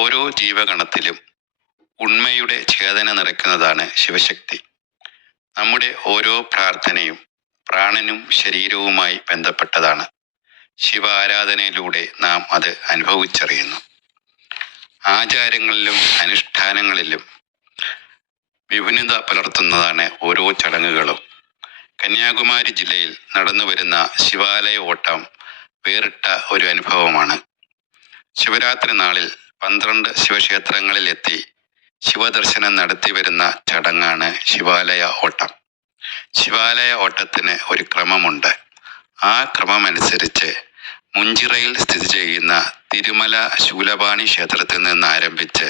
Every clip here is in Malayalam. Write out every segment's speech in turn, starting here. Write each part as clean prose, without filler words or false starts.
ഓരോ ജീവഗണത്തിലും ഉണ്മയുടെ ചേതന നിറയ്ക്കുന്നതാണ് ശിവശക്തി. നമ്മുടെ ഓരോ പ്രാർത്ഥനയും പ്രാണനും ശരീരവുമായി ബന്ധപ്പെട്ടതാണ്. ശിവ ആരാധനയിലൂടെ നാം അത് അനുഭവിച്ചറിയുന്നു. ആചാരങ്ങളിലും അനുഷ്ഠാനങ്ങളിലും വിഭിന്നത പുലർത്തുന്നതാണ് ഓരോ ചടങ്ങുകളും. കന്യാകുമാരി ജില്ലയിൽ നടന്നുവരുന്ന ശിവാലയ ഓട്ടം വേറിട്ട ഒരു അനുഭവമാണ്. ശിവരാത്രി നാളിൽ 12 ശിവക്ഷേത്രങ്ങളിലെത്തി ശിവദർശനം നടത്തിവരുന്ന ചടങ്ങാണ് ശിവാലയ ഓട്ടം. ശിവാലയ ഓട്ടത്തിന് ഒരു ക്രമമുണ്ട്. ആ ക്രമമനുസരിച്ച് മുഞ്ചിറയിൽ സ്ഥിതി ചെയ്യുന്ന തിരുമല ശൂലപാണി ക്ഷേത്രത്തിൽ നിന്ന് ആരംഭിച്ച്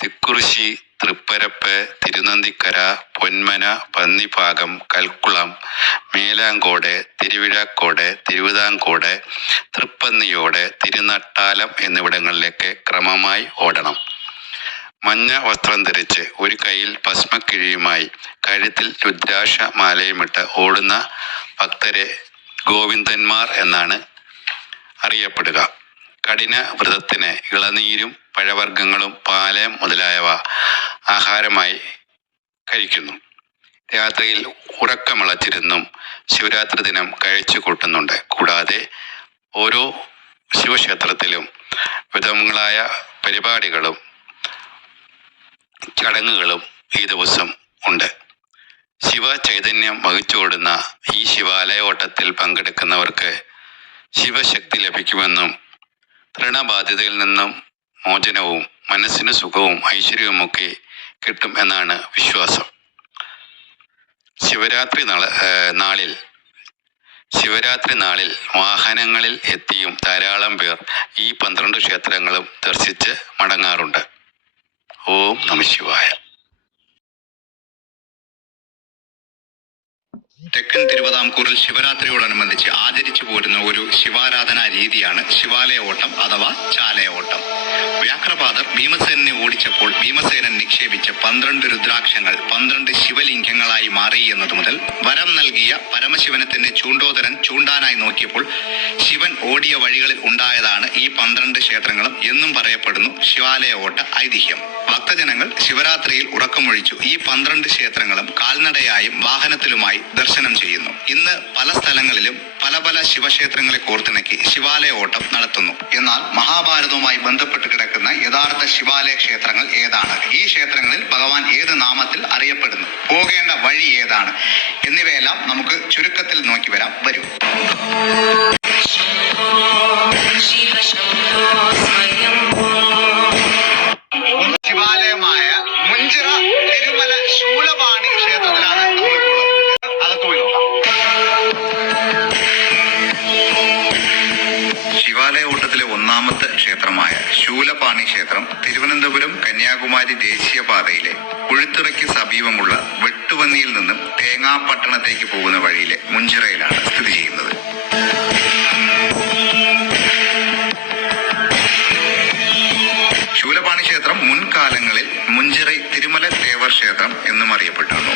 തിക്കുറിശ്ശി, തൃപ്പരപ്പ്, തിരുനന്ദിക്കര, പൊന്മന, പന്നിഭാഗം, കൽക്കുളം, മേലാങ്കോട്, തിരുവിഴാക്കോട്, തിരുവിതാംകോട്, തൃപ്പന്നിയോട്, തിരുനട്ടാലം എന്നിവിടങ്ങളിലേക്ക് ക്രമമായി ഓടണം. മഞ്ഞ വസ്ത്രം ധരിച്ച് ഒരു കൈയിൽ ഭസ്മക്കിഴിയുമായി കഴുത്തിൽ രുദ്രാക്ഷ മാലയുമിട്ട് ഓടുന്ന ഭക്തരെ ഗോവിന്ദന്മാർ എന്നാണ് അറിയപ്പെടുക. കഠിന വ്രതത്തിന് ഇളനീരും പഴവർഗ്ഗങ്ങളും പാല് മുതലായവ ആഹാരമായി കഴിക്കുന്നു. രാത്രിയിൽ ഉറക്കമിളച്ചിരുന്നും ശിവരാത്രി ദിനം കഴിച്ചു കൂട്ടുന്നുണ്ട്. കൂടാതെ ഓരോ ശിവക്ഷേത്രത്തിലും വിധങ്ങളായ പരിപാടികളും ചടങ്ങുകളും ഈ ദിവസം ഉണ്ട്. ശിവ ചൈതന്യം വഹിച്ചോടുന്ന ഈ ശിവാലയ ഓട്ടത്തിൽ പങ്കെടുക്കുന്നവർക്ക് ശിവശക്തി ലഭിക്കുമെന്നും ഋണബാധ്യതയിൽ നിന്നും മോചനവും മനസ്സിന് സുഖവും ഐശ്വര്യവുമൊക്കെ കിട്ടും എന്നാണ് വിശ്വാസം. ശിവരാത്രി നാളിൽ വാഹനങ്ങളിൽ എത്തിയും ധാരാളം പേർ ഈ 12 ക്ഷേത്രങ്ങളും ദർശിച്ച് മടങ്ങാറുണ്ട്. ഓം നമഃ ശിവായ. തെക്കൻ തിരുവിതാംകൂറിൽ ശിവരാത്രിയോടനുബന്ധിച്ച് ആചരിച്ചു പോരുന്ന ഒരു ശിവാരാധനാ രീതിയാണ് ശിവാലയ ഓട്ടം അഥവാ ചാലയ ഓട്ടം. വ്യാഘ്രപാദർ ഭീമസേനനെ ഓടിച്ചപ്പോൾ ഭീമസേനൻ നിക്ഷേപിച്ച 12 രുദ്രാക്ഷങ്ങൾ 12 ശിവലിംഗങ്ങളായി മാറി എന്നത് മുതൽ വരം നൽകിയ പരമശിവനെ തന്നെ ചൂണ്ടോദരൻ ചൂണ്ടാനായി നോക്കിയപ്പോൾ ശിവൻ ഓടിയ വഴികളിൽ ഉണ്ടായതാണ് ഈ 12 ക്ഷേത്രങ്ങളും എന്നും പറയപ്പെടുന്നു ശിവാലയ ഓട്ട ഐതിഹ്യം. ഭക്തജനങ്ങൾ ശിവരാത്രിയിൽ ഉറക്കമൊഴിച്ചു ഈ 12 ക്ഷേത്രങ്ങളും കാൽനടയായും വാഹനത്തിലുമായി ദർശനം ചെയ്യുന്നു. ഇന്ന് പല സ്ഥലങ്ങളിലും പല ശിവക്ഷേത്രങ്ങളെ കോർത്തിണക്കി ശിവാലയ ഓട്ടം നടത്തുന്നു. എന്നാൽ മഹാഭാരതവുമായി ബന്ധപ്പെട്ട് കിടക്കുന്ന യഥാർത്ഥ ശിവാലയ ക്ഷേത്രങ്ങൾ ഏതാണ്, ഈ ക്ഷേത്രങ്ങളിൽ ഭഗവാൻ ഏത് നാമത്തിൽ അറിയപ്പെടുന്നു, പോകേണ്ട വഴി ഏതാണ് എന്നിവയെല്ലാം നമുക്ക് ചുരുക്കത്തിൽ നോക്കി വരാം. വരൂ. ശിവാലയമായ മുഞ്ചിറ തിരുമല ശൂലപാണി ക്ഷേത്രത്തിലാണ് നമ്മളിപ്പോൾ. അതൊക്കെ പോയി നോക്കാം. ശിവാലയ ഓട്ടത്തിലെ ഒന്നാമത്തെ ക്ഷേത്രമായ ശൂലപാണി ക്ഷേത്രം തിരുവനന്തപുരം കന്യാകുമാരി ദേശീയപാതയിലെ കുഴുത്തുറയ്ക്ക് സമീപമുള്ള വെട്ടുവന്നിയിൽ നിന്നും തേങ്ങാപട്ടണത്തേക്ക് പോകുന്ന വഴിയിലെ മുഞ്ചിറയിലാണ് സ്ഥിതി ചെയ്യുന്നത്. ശൂലപാണി ക്ഷേത്രം മുൻകാലങ്ങളിൽ മുഞ്ചിറൈ തിരുമല തേവർ ക്ഷേത്രം എന്നും അറിയപ്പെട്ടിരുന്നു.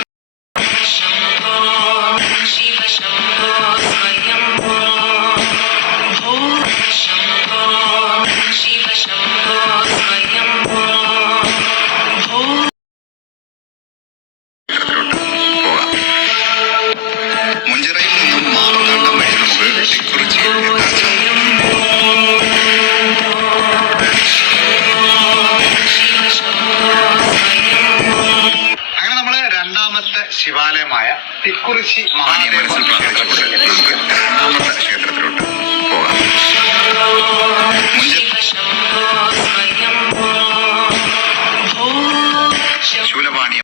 മുഞ്ചിറയിൽ നിന്നും മാർത്താണ്ഡം വഴി നമുക്ക് തിക്കുറിച്ചിയിൽ എത്താൻ സാധിക്കും. അങ്ങനെ നമ്മള് രണ്ടാമത്തെ ശിവാലയമായ തിക്കുറിശ്ശി മനസ്സിൽ പ്രാർത്ഥിച്ചുകൊണ്ട് നമുക്ക് രണ്ടാമത്തെ ക്ഷേത്രത്തിലോട്ട് പോകാം. ശൂലപാണി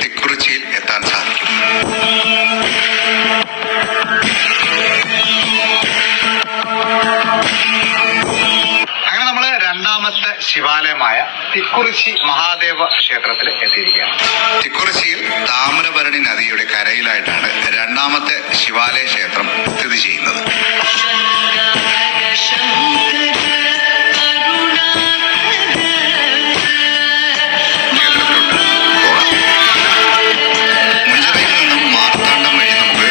തിക്കുറിച്ചിയിൽ എത്താൻ സാധിക്കും. അങ്ങനെ നമ്മള് രണ്ടാമത്തെ ശിവാലയമായ തിക്കുറിശ്ശി മഹാദേവ ക്ഷേത്രത്തിൽ എത്തിയിരിക്കുകയാണ്. തിക്കുറിശ്ശിയിൽ താമ്രഭരണി നദിയുടെ കരയിലായിട്ടാണ് രണ്ടാമത്തെ ശിവാലയ ക്ഷേത്രം സ്ഥിതി ചെയ്യുന്നത്. മുഞ്ചിറയിൽ നിന്നും മാർത്താണ്ഡം വഴി നമുക്ക്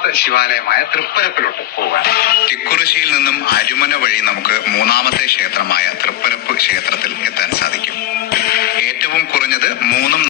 മൂന്നാമത്തെ ശിവാലയമായ തൃപ്പരപ്പിലോട്ട് പോകാം. തിക്കുറിശ്ശിയിൽ നിന്നും അരുമന വഴി നമുക്ക് മൂന്നാമത്തെ ക്ഷേത്രമായ തൃപ്പരപ്പ് ക്ഷേത്രത്തിൽ എത്താൻ സാധിക്കും. ഏറ്റവും കുറഞ്ഞത് 3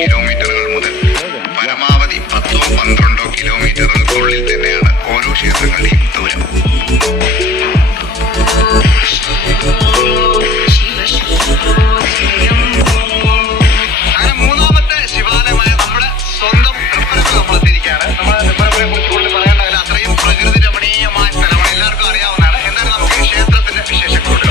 കിലോമീറ്ററുകൾ മുതൽ പരമാവധി 10-12 കിലോമീറ്ററുകൾക്കുള്ളിൽ തന്നെയാണ് ഓരോ ക്ഷേത്രങ്ങളുടെയും ദൂരം. മൂന്നാമത്തെ ശിവാലയമായ നമ്മുടെ സ്വന്തം തൃപ്പരപ്പ് നമ്മൾ എത്തിയിരിക്കുകയാണ്. നമ്മൾ തൃപ്പരപ്പിനെ കുറിച്ച് കൂടുതൽ പറയേണ്ടതില്ല, അത്രയും പ്രകൃതി രമണീയമായ സ്ഥലമാണ്, എല്ലാവർക്കും അറിയാവുന്നതാണ്. എന്നാലും നമുക്ക് ക്ഷേത്രത്തിന്റെ വിശേഷങ്ങളോട്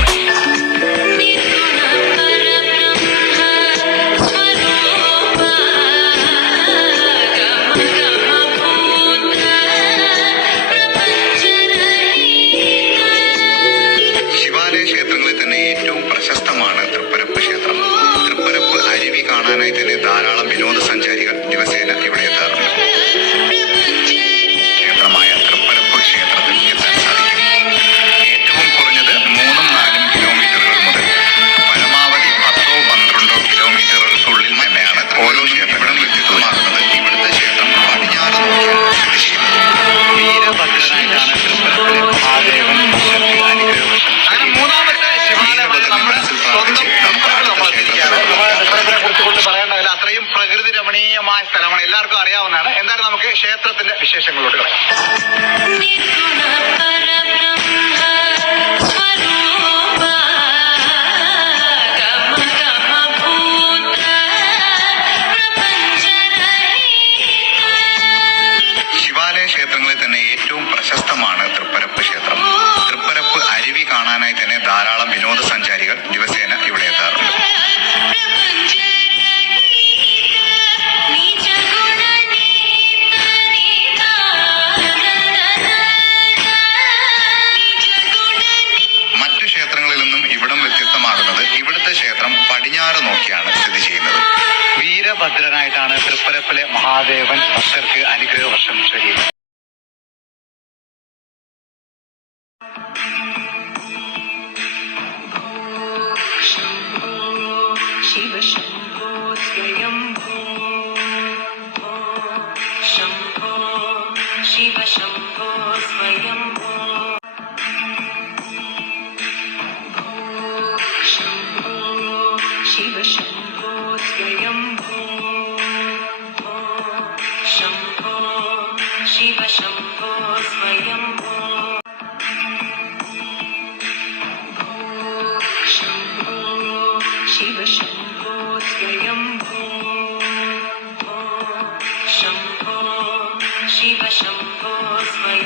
പ്രശസ്തമാണ് തൃപ്പരപ്പ് ക്ഷേത്രം. തൃപ്പരപ്പ് അരുവി കാണാനായി തന്നെ ധാരാളം വിനോദസഞ്ചാരികൾ ദിവസേന ഇവിടെ എത്താറുണ്ട്. ക്ഷേത്രമായ തൃപ്പരപ്പ് ക്ഷേത്രത്തിൽ എത്താൻ സാധിക്കും. ഏറ്റവും കുറഞ്ഞത് 3-4 കിലോമീറ്ററുകൾ മുതൽ പരമാവധി 10-12 കിലോമീറ്ററുകൾക്കുള്ളിൽ തന്നെയാണ് ഓരോ ക്ഷേത്രങ്ങളും വ്യക്തിത്വമാകുന്നത്. ഇവിടുത്തെ ക്ഷേത്രം പടിഞ്ഞാറ് നോക്കിയാണ് സ്ഥിതി ചെയ്യുന്നത്. വീരഭദ്രനായിട്ടാണ് തൃപ്പരപ്പിലെ മഹാദേവൻ മൂന്നാമത്തെ പറയേണ്ടതില്ല, അത്രയും പ്രകൃതി രമണീയമായ സ്ഥലമാണ്, എല്ലാവർക്കും അറിയാവുന്നതാണ്. എന്തായാലും നമുക്ക് ക്ഷേത്രത്തിന്റെ വിശേഷങ്ങളോട് ശിവാലയ ക്ഷേത്രങ്ങളിൽ തന്നെ ഏറ്റവും പ്രശസ്തമാണ് തൃപ്പരപ്പ് ക്ഷേത്രം. തൃപ്പരപ്പ് അരുവി കാണാനായി തന്നെ ധാരാളം വിനോദസഞ്ചാരികൾ ദിവസേന ഇവിടെ എത്താറുണ്ട്. മറ്റു ക്ഷേത്രങ്ങളിൽ നിന്നും ഇവിടം വ്യത്യസ്തമാകുന്നത് ഇവിടുത്തെ ക്ഷേത്രം പടിഞ്ഞാറ് നോക്കിയാണ് സ്ഥിതി ചെയ്യുന്നത്. വീരഭദ്രനായിട്ടാണ് തൃപ്പരപ്പിലെ മഹാദേവൻ ഭക്തർക്ക് അനുഗ്രഹവർഷം ചൊരിയുന്നത്. शिव शंभो स्वयंभो शंभो शिव शंभो स्वयंभो शंभो शिव शंभो स्वयंभो शंभो शिव शंभो स्वयंभो शंभो शिव शंभो स्वयं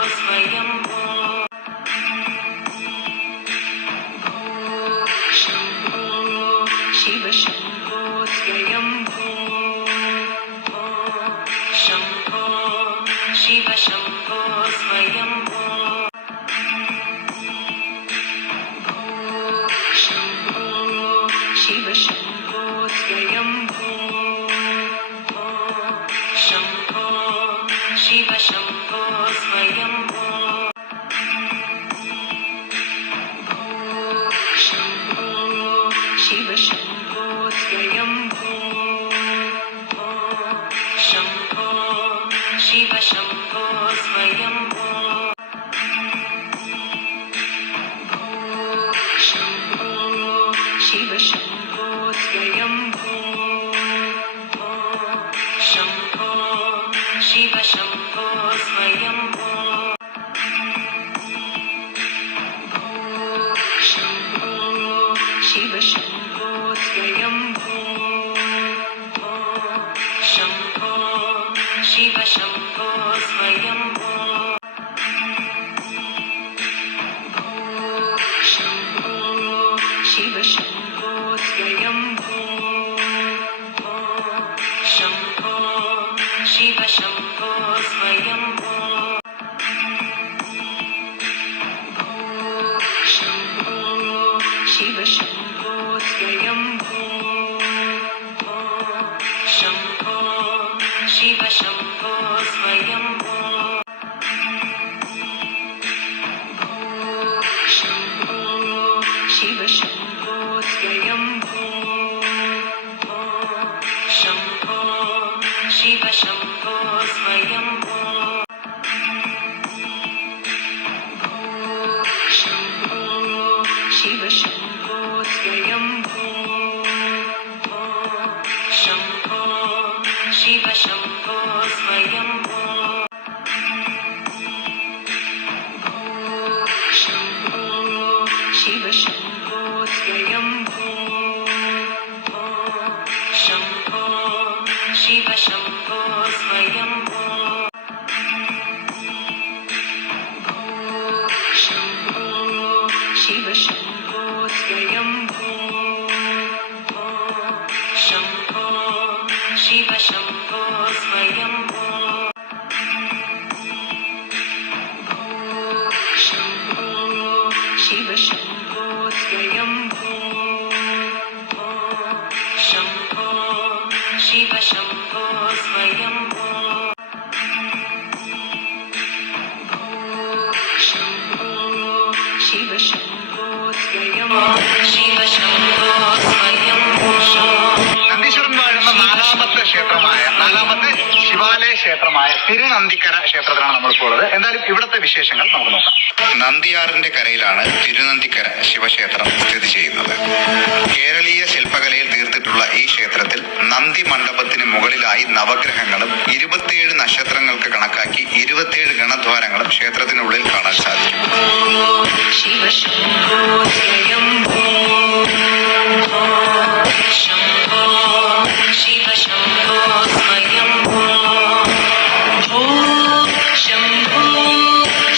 शम्भो स्वयम्भो शम्भो शिव शम्भो स्वयम्भो शम्भो शिव शम्भो स्वयम्भो शम्भो शिव शम्भो स्वयम्भो शम्भो शिव शम्भो स्वयम्भो शम्भो शिव शम्भो स्वयम्भो शम्भो शिव शम्भो स्वयम्भो शम्भो शिव शम्भो स्वयम्भो शम्भो शिव शम्भो स्वयम्भो शम्भो शिव शम्भो स्वयम्भो शम्भो शिव शम्भो स्वयम्भो शम्भो शिव शम्भो स्वयम्भो शम्भो शिव शम्भो स्वयम्भो शम्भो शिव शम्भो स्वयम्भो शम्भो शिव शम्भो स्वयम्भो शम्भो शिव शम्भो स्वयम्भो शम्भो शिव शम्भो स्वयम्भो शम्भो शिव शम्भो स्वयम्भो शम्भो शिव शम्भो स्वयम्भो शम्भो शिव शम्भो स्वयम्भो शिव शम्भो स्वयम्भो നന്ദീശ്വരൻ വാഴുന്ന നാലാമത്തെ ശിവാലയ ക്ഷേത്രമായ തിരുനന്ദിക്കര ക്ഷേത്രത്തിലാണ് നമ്മളിപ്പോൾ ഉള്ളത്. എന്തായാലും ഇവിടുത്തെ വിശേഷങ്ങൾ നമുക്ക് നോക്കാം. നന്ദിയാറിന്റെ കരയിലാണ് തിരുനന്ദിക്കര ശിവക്ഷേത്രം സ്ഥിതി ചെയ്യുന്നത്. കേരളീയ ശില്പകലയിൽ തീർത്തിട്ടുള്ള ഈ ക്ഷേത്രത്തിൽ നന്ദി മണ്ഡപത്തിന് മുകളിലായി നവഗ്രഹങ്ങളും 27 നക്ഷത്രങ്ങൾക്ക് കണക്കാക്കി 27 ഗണദ്വാരങ്ങളും ക്ഷേത്രത്തിനുള്ളിൽ കാണാൻ സാധിക്കും. शिव शम्भो स्वयम्भो शम्भो शिव शम्भो स्वयम्भो शम्भो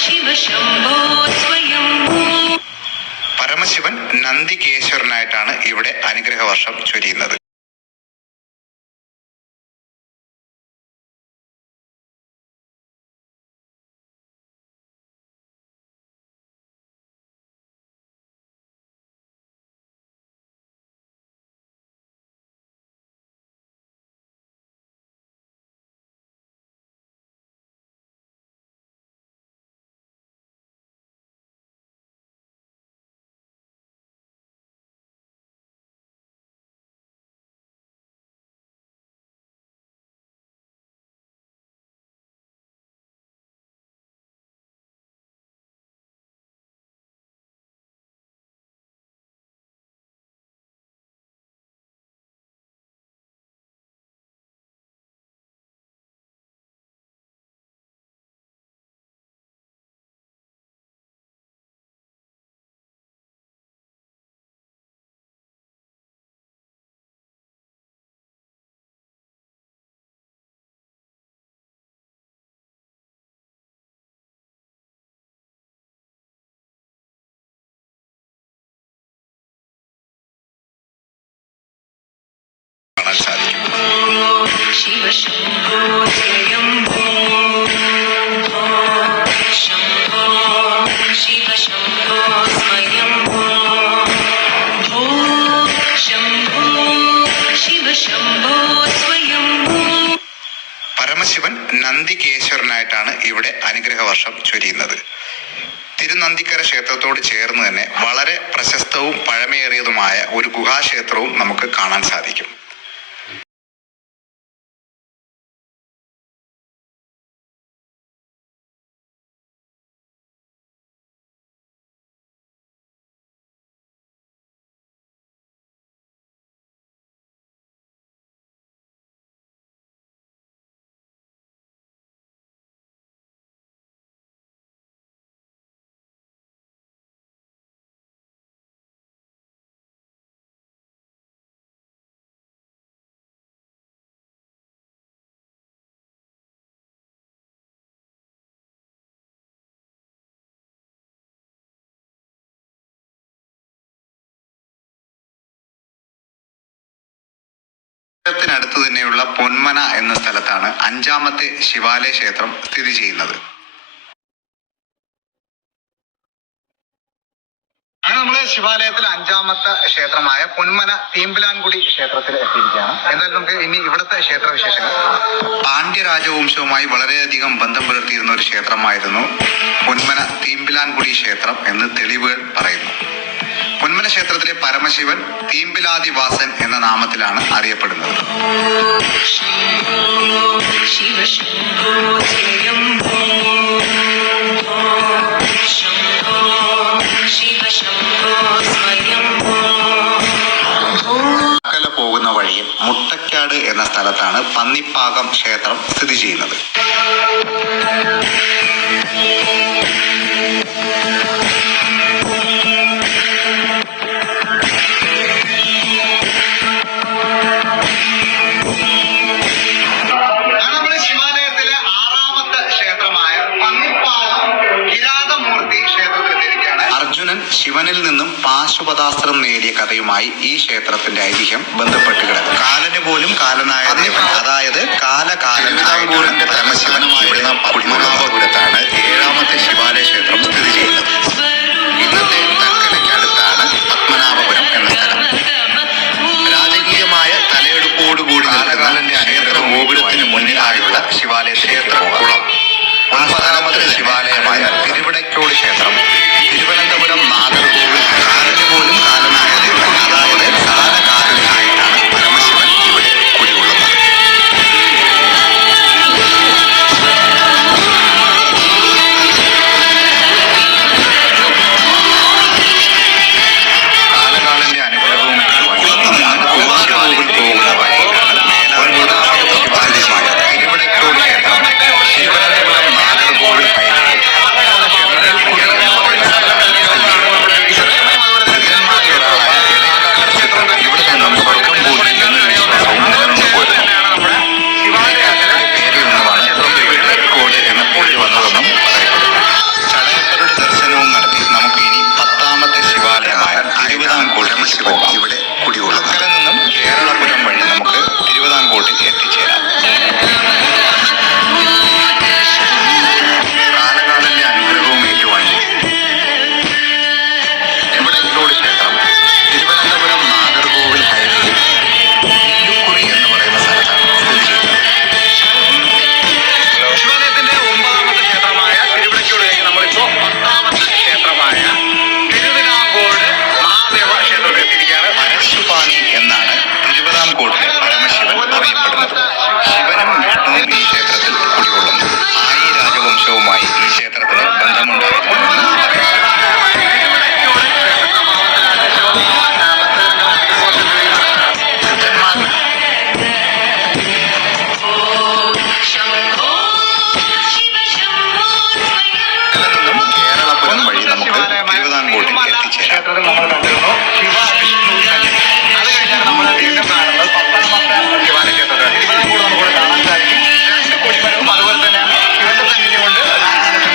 शिव शम्भो स्वयम्भो പരമശിവൻ നന്ദികേശ്വരനായിട്ടാണ് ഇവിടെ അനുഗ്രഹവർഷം ചൊരിയുന്നത്. കാണാൻ സാധിക്കും. शिव शम्भो स्वयम्भो शम्भो शिव शम्भो स्वयम्भो शम्भो शिव शम्भो स्वयम्भो പരമശിവൻ നന്ദികേശ്വരനായിട്ടാണ് ഇവിടെ അനുഗ്രഹവർഷം ചൊരിയുന്നത്. തിരുനന്ദിക്കര ക്ഷേത്രത്തോട് ചേർന്ന് തന്നെ വളരെ പ്രശസ്തവും പഴമേറിയതുമായ ഒരു ഗുഹാക്ഷേത്രവും നമുക്ക് കാണാൻ സാധിക്കും. ത്തിനടുത്ത് തന്നെയുള്ള പൊന്മന എന്ന സ്ഥലത്താണ് അഞ്ചാമത്തെ ശിവാലയ ക്ഷേത്രം സ്ഥിതി ചെയ്യുന്നത്. അങ്ങനെ നമ്മള് ശിവാലയത്തിലെ അഞ്ചാമത്തെ ക്ഷേത്രമായ പൊന്മന തീമ്പിലാൻകുടി ക്ഷേത്രത്തിൽ എത്തിയിരിക്കുകയാണ്. എന്തായാലും നമുക്ക് ഇനി ഇവിടുത്തെ ക്ഷേത്രവിശേഷങ്ങൾ. പാണ്ഡ്യ രാജവംശവുമായി വളരെയധികം ബന്ധം പുലർത്തിയിരുന്ന ഒരു ക്ഷേത്രമായിരുന്നു പൊന്മന തീമ്പിലാൻകുടി ക്ഷേത്രം എന്ന് തെളിവുകൾ പറയുന്നു. പൊന്മന ക്ഷേത്രത്തിലെ പരമശിവൻ തീമ്പിലാദിവാസൻ എന്ന നാമത്തിലാണ് അറിയപ്പെടുന്നത്. शिव शम्भो स्वयम्भो शम्भो शिव शम्भो स्वयम्भो അക്കല പോകുന്ന വഴിയിൽ മുട്ടക്കാട് എന്ന സ്ഥലത്താണ് പന്നിപ്പാകം ക്ഷേത്രം സ്ഥിതി ചെയ്യുന്നത്. ശിവാലയത്തിലെ ആറാമത്തെ ക്ഷേത്രമായ പന്നിപ്പാകം കിരാതമൂർത്തി ക്ഷേത്രത്തിലെത്തിയിരിക്കുകയാണ്. അർജുനൻ ശിവനിൽ നിന്നും പാശുപതാസ്ത്രം നേടിയ കഥയുമായി ഈ ക്ഷേത്രത്തിന്റെ ഐതിഹ്യം ബന്ധപ്പെട്ട് കിടക്കും. കാലന് പോലും കാലനായ ദേവൻ, അതായത് കാലകാലനായ പരമശിവനുമായിരുന്ന പത്മനാഭപുരത്താണ് ഏഴാമത്തെ ശിവാലയ ക്ഷേത്രം സ്ഥിതി ചെയ്യുന്നത്. ഇന്നത്തെ തക്കലയ്ക്കടുത്താണ് പത്മനാഭപുരം എന്ന സ്ഥലം. രാജകീയമായ തലയെടുപ്പോടുകൂടി കാലകാലന്റെ ക്ഷേത്ര ഗോപുരത്തിന് മുന്നിലായുള്ള ശിവാലയ ക്ഷേത്രക്കുളം. ഒൻപതാമത്തെ ശിവാലയമായ തിരുവിടയ്ക്കോട് ക്ഷേത്രം തിരുവനന്തപുരം നാഗർകോവിൽ. കാലന് പോലും കാലനായ ദേവൻ, അതായത് കാലകാലനായിട്ടാണ് പരമശിവൻ ഇവിടെ കുടികൊള്ളുന്നത്. കാലകാലന്റെ അനുഗ്രഹവും കുമാരകോവിൽ പോകുന്ന വഴിയിലാണ് മേലാങ്കോട് ശിവാലയമായ തിരുവിടയ്ക്കോട് ക്ഷേത്രം. തിരുവനന്തപുരം നാഗർകോവിൽ ഇവിടെ നിന്നും സ്വർഗം പോലും എന്നൊരു വിശ്വാസവും നിലനിന്നു പോരുന്നു. ശിവാലയത്തിന്റെ പേരിൽ നിന്നുമാണ് തിരുവിടയ്ക്കോട് എന്ന പേര് വന്നതെന്നും പറയപ്പെടുന്നു. ചടയപ്പരുടെ ദർശനവും നടത്തി നമുക്ക് ഇനി 10ാമത്തെ ശിവാലയമായ തിരുവിതാംകൂട് പോകാം. ഇവിടെ കുടികൊള്ളുന്നു. അതിൽ നിന്നും കേരളപുരം വഴി നമുക്ക് തിരുവിതാംകൂട്ടിൽ എത്തിച്ചേരാം. കാലകാലന്റെ അനുഗ്രഹവും ഏറ്റുവാങ്ങി തിരുവിടയ്ക്കോട് ക്ഷേത്രം തിരുവനന്തപുരം നാഗർകോവിൽ ഹൈവേയിൽ ഇല്ലുക്കുറി എന്ന് പറയുന്ന സ്ഥലത്താണ് സ്ഥിതി ചെയ്യുന്നത്. ശിവാലയത്തിന്റെ 9ാമത്തെ ക്ഷേത്രമായ തിരുവിടയ്ക്കോട് കഴിഞ്ഞ് നമ്മളിപ്പോ 10ാമത്തെ ക്ഷേത്രമായ തിരുവിതാംകൂട് മഹാദേവ ക്ഷേത്രത്തിൽ എത്തിയിരിക്കുകയാണ്. പരശുപാണി എന്നാണ് തിരുവിതാംകൂട്ടിലെ പരമശിവൻ അറിയപ്പെടുന്നത്. ശിവനും വിഷ്ണുവും ഈ ക്ഷേത്രത്തിൽ കുടികൊള്ളുന്നു. ആയി രാജവംശവുമായി ഈ ക്ഷേത്രത്തിന് ബന്ധമുണ്ടായിരുന്നുവെന്ന് പറയുന്നു. शम्भो शिव शम्भो स्वयम्भो നിന്നും കേരളപുരം വഴി നമുക്ക് തിരുവിതാംകൂട്ടിൽ എത്തിച്ചേരാം. നമ്മൾ കണ്ടിരുന്നു ശിവവിഷ്ണു സന്നിധി. അത് കഴിഞ്ഞാൽ നമ്മൾ വീണ്ടും കാണുന്നത് 10ാമത്തെ ശിവാലയ ക്ഷേത്രത്തിൽ. തിരുവിതാംകൂട് നമുക്കിവിടെ കാണാൻ സാധിക്കും. 2 കൊടിമരവും അതുപോലെ തന്നെ ശിവന്റെ സന്നിധി കൊണ്ട്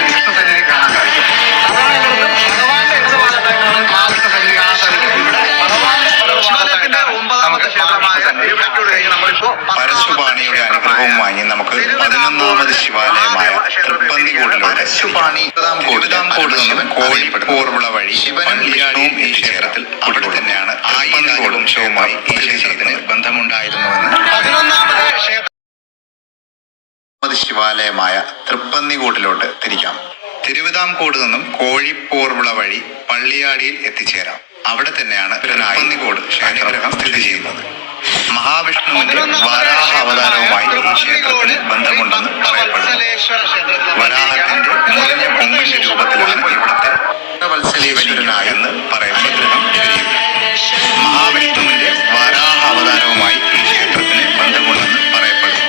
വിഷ്ണു സന്നിധി കാണാൻ സാധിക്കും. സാധാരണ ഭഗവാന്റെ ഇടതുഭാഗത്തായിട്ടാണ് മഹാവിഷ്ണു സന്നിധി കാണാൻ സാധിക്കും. ഇവിടെ ഭഗവാന്റെ ശിവാലയത്തിന്റെ 9ാമത്തെ ക്ഷേത്രമായ തിരുവിടയ്ക്കോട് കഴിഞ്ഞ് നമ്മളിപ്പോ പരശുപാണിയുടെ അനുഗ്രഹവും വാങ്ങി നമുക്ക് 11ാമത് ശിവാലയമായ തൃപ്പന്നിക്കോടിലൂടെ പരശുപാണി തിരുവിതാംകൂട് നിന്നും കോഴിപ്പോർവിള വഴി ശിവനും വിഷ്ണുവും ഈ ക്ഷേത്രത്തിൽ അവിടെ തന്നെയാണ് ആയിരകോട് വംശവുമായി ഈ ക്ഷേത്രത്തിന് ബന്ധമുണ്ടായിരുന്നുവെന്ന്. 11ാമത് ശിവാലയമായ തൃപ്പന്നിക്കോട്ടിലോട്ട് തിരിക്കാം. തിരുവിതാംകൂട് നിന്നും കോഴിപ്പോർവിള വഴി പള്ളിയാടിയിൽ എത്തിച്ചേരാം. അവിടെ തന്നെയാണ് തൃപ്പന്നിക്കോട് ക്ഷേത്രം സ്ഥിതി ചെയ്യുന്നത്. മഹാവിഷ്ണുവിന്റെ വരാഹ അവതാരവുമായി ഈ ക്ഷേത്രത്തിന് ബന്ധമുണ്ടെന്ന് പറയപ്പെടുന്നു. വരാഹത്തിന്റെ മുറിഞ്ഞ കൊമ്പിന്റെ രൂപത്തിലാണ് ഇവിടുത്തെ വത്സലേശ്വരനായെന്ന് പറയപ്പെടുന്നു. മഹാവിഷ്ണുവിന്റെ വരാഹ അവതാരവുമായി ഈ ക്ഷേത്രത്തിന് ബന്ധമുണ്ടെന്ന് പറയപ്പെടുന്നു.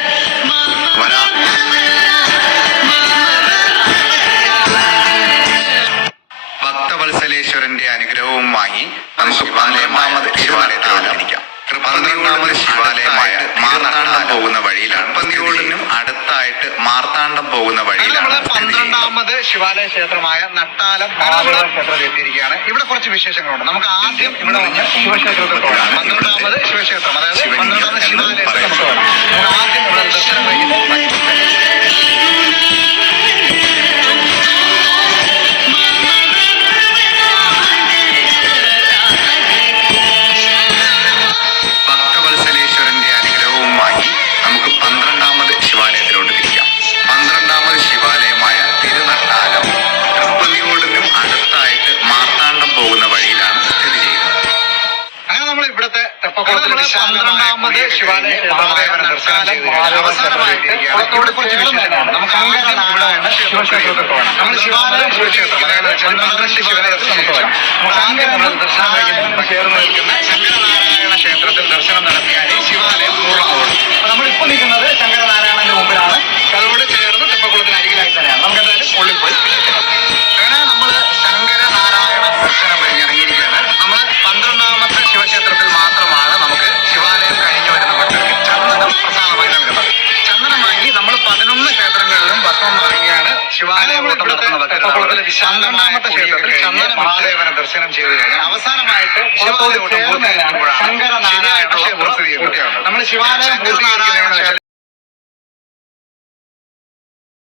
ഭക്തവത്സലേശ്വരന്റെ അനുഗ്രഹവും വാങ്ങി നമുക്ക് 12ാമത് ശിവാലയത്തിലോട്ടിരിക്കാം. 12ാമത് ശിവാലയമായ മാർത്താണ്ഡം പോകുന്ന വഴിയിലാണ്. പന്നിയോടിനും അടുത്തായിട്ട് മാർത്താണ്ഡം പോകുന്ന വഴിയിലാണ്. 12ാമത് ശിവാലയ ക്ഷേത്രമായ നട്ടാലം മഹാദേവ ക്ഷേത്രത്തിൽ എത്തിയിരിക്കുകയാണ്. ഇവിടെ കുറച്ച് വിശേഷങ്ങളുണ്ട്. നമുക്ക് ആദ്യം ഇവിടെ വന്ന് ശിവക്ഷേത്രത്തിൽ പോകാം. 12ാമത് ശിവക്ഷേത്രം, അതായത് 12ാമത് ശിവാലയത്തിൽ നമുക്ക് പോകാം. നമുക്ക് ആദ്യം ഇവിടെ ദർശനം കഴിഞ്ഞിട്ട് ഭക്തവത്സലേശ്വരന്റെ അനുഗ്രഹവുമായി നമുക്ക് 12ാമത് ശിവാലയത്തിലോട്ട് തിരിക്കാം. 12ാമത് ശിവാലയമായ തിരുനട്ടാലം തൃപ്പതിയോടിനും അടുത്തായിട്ട് മാർത്താണ്ഡം പോകുന്ന വഴിയിലാണ് സ്ഥിതി ചെയ്യുന്നത്. അങ്ങനെ നമ്മൾ ഇവിടുത്തെ തെപ്പക്കുളത്തിലെ 12ാമത് ശിവാലയ ക്ഷേത്രമായ നട്ടാലം അവസാനമായിട്ട് കുളത്തോട് കുറച്ച് വിശേഷമാണ്. നമുക്ക് ആദ്യം ഇവിടെ വന്ന് ശിവക്ഷേത്രത്തിൽ പോകണം. നമ്മൾ ശിവാലയം ശിവക്ഷേത്രം, അതായത് 12ാമത് ശിവാലയത്തിൽ നമുക്ക് പോകാം. നമുക്ക് ആദ്യം നമ്മൾ ദർശനം കഴിഞ്ഞ് ചേർന്ന് നിൽക്കുന്ന ശങ്കരനാരായണ ക്ഷേത്രത്തിൽ ദർശനം നടത്തിയാൽ ശിവാലയം പൂർണ്ണമാവുള്ളൂ. അപ്പൊ നമ്മളിപ്പോൾ നിൽക്കുന്നത് ശങ്കരനാരായണന്റെ മുമ്പിലാണ്. അതോട് ചേർന്ന് തെപ്പക്കുളത്തിന് അരികിലായി തന്നെയാണ്. നമുക്ക് എന്തായാലും ഉള്ളിൽ പോയി വിശ്വസിക്കാം. അങ്ങനെ നമ്മൾ ശങ്കരനാരായണ ദർശനം കഴിഞ്ഞിറങ്ങിയിരിക്കുകയാണ്. നമ്മൾ 12ാമത്തെ ശിവക്ഷേത്രത്തിൽ മാത്രമാണ് നമുക്ക് ശിവാലയം കഴിഞ്ഞു വരുന്ന ഭക്തർക്ക് ചന്ദനം പ്രസാദമായി നൽകുന്നത്. ചന്ദനം വാങ്ങി നമ്മൾ 11 ക്ഷേത്രങ്ങളിലും ഭസ്മം വാങ്ങിയാണ് ശിവാലയ ഓട്ടം നടത്തുന്നത്. 12ാമത്തെ ക്ഷേത്രത്തിൽ ചന്ദന മഹാദേവനെ ദർശനം ചെയ്തു കഴിഞ്ഞാൽ അവസാനമായിട്ട് ശിവാലയ ഓട്ടം പൂർത്തിയാകുമ്പോഴാണ് ശങ്കരനാരായണ ക്ഷേത്രം. നമ്മൾ ശിവാലയം പൂർത്തിയാക്കുകയാണെന്ന് വെച്ചാൽ